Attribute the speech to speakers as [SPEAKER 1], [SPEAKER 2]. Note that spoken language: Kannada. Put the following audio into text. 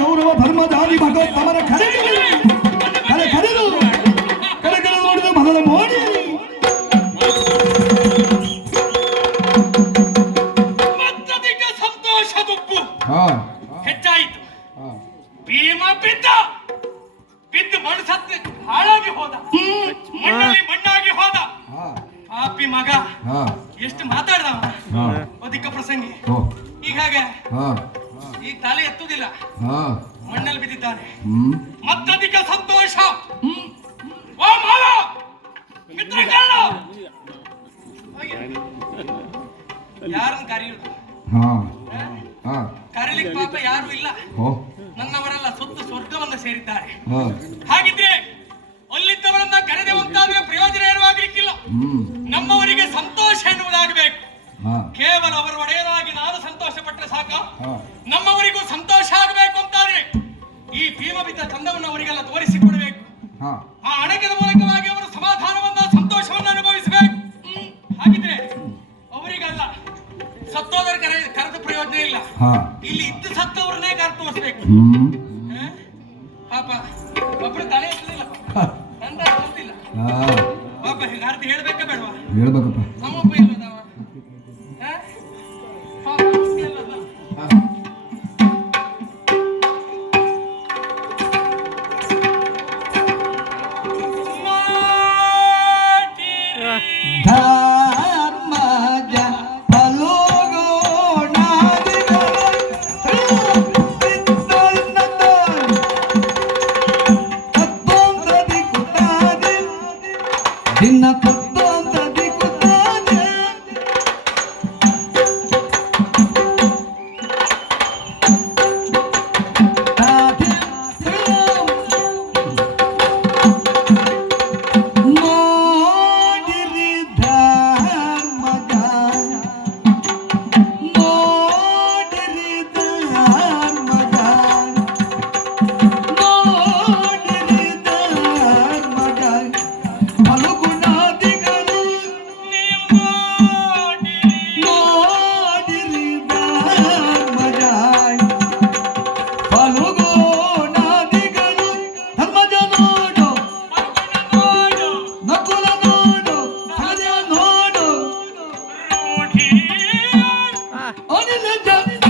[SPEAKER 1] ಕೌರವ ಧರ್ಮಧಾರಿ ಭಗವತ್ಮರ ಕರೆ ಕರೆ
[SPEAKER 2] ಕರೆದು
[SPEAKER 1] ಕರೆ ಕರೆ
[SPEAKER 2] ಹೆಚ್ಚಾಯಿತು.
[SPEAKER 1] ಭೀಮ ಬಿದ್ದು
[SPEAKER 2] ಮನಸತ್ತೆ
[SPEAKER 1] ಹಾಳಾಗಿ ಹೋದ.
[SPEAKER 2] ಮಗ. ಎಷ್ಟು ಮಾತಾಡ್ದವ? ಪ್ರಸಂಗಿ.
[SPEAKER 1] ಈಗ ಹಾಗೆ? ಈಗ ತಲೆ ಎತ್ತುದಿಲ್ಲ. ಮಣ್ಣಲ್ಲಿ ಬಿದ್ದಿದ್ದಾನೆ.
[SPEAKER 2] ಮತ್ತದಿಕ್ಕ
[SPEAKER 1] ಮತ್ತಧಿಕ ಸಂತೋಷ ಓ ಮಾವ! ಮಿತ್ರಕರ್ಣ ಯಾರನ್ನು ಕರೆಯುದು?
[SPEAKER 2] ಹಾ. ಹಾ.
[SPEAKER 1] ಕರೀಲಿಕ್ಕೆ ಪಾಪ ಯಾರು ಇಲ್ಲ. ನನ್ನವರೆಲ್ಲ ಸುತ್ತ ಸ್ವರ್ಗವನ್ನು ಸೇರಿದ್ದಾರೆ. ಹಾಗಿದ್ರೆ ಅಲ್ಲಿದ್ದವರನ್ನ ಕರೆದೆವಂತಾದ್ರೆ ಪ್ರಯೋಜನ ಏನೂ ಆಗ್ಲಿಕ್ಕಿಲ್ಲ ಈ ಭೀಮಬಿದ್ದ ಚಂದವನ್ನು ಅವರಿಗೆಲ್ಲ ತೋರಿಸಿಕೊಡಬೇಕು.
[SPEAKER 2] ಕೊಡಬೇಕು
[SPEAKER 1] ಆ ಅಣಕದ ಮೂಲಕವಾಗಿ ಅವರು ಸಮಾಧಾನವನ್ನ ಸಂತೋಷವನ್ನ ಅನುಭವಿಸಬೇಕು. ಹಾಗಿದ್ರೆ ಅವರಿಗಲ್ಲ ಸತ್ತೋದರ ಕರೆ ಕರೆದ ಪ್ರಯೋಜನ ಇಲ್ಲ. ಇಲ್ಲಿ ಇದ್ದು ಸತ್ತವರನ್ನೇ ಕರೆ ತೋರಿಸ್ಬೇಕು? ಪಾಪ ಒಬ್ರು ತಲೆ ಎತ್ತಲಿಲ್ಲ. ನಂದ ಗೊತ್ತಿಲ್ಲ ಪಾಪ ಹಿಂಗಾರ್ತಿ ಹೇಳ್ಬೇಕ ಬೇಡವಾ?
[SPEAKER 2] ಹೇಳ್ಬೇಕಪ್ಪ. ঘৃণা করতে Canada.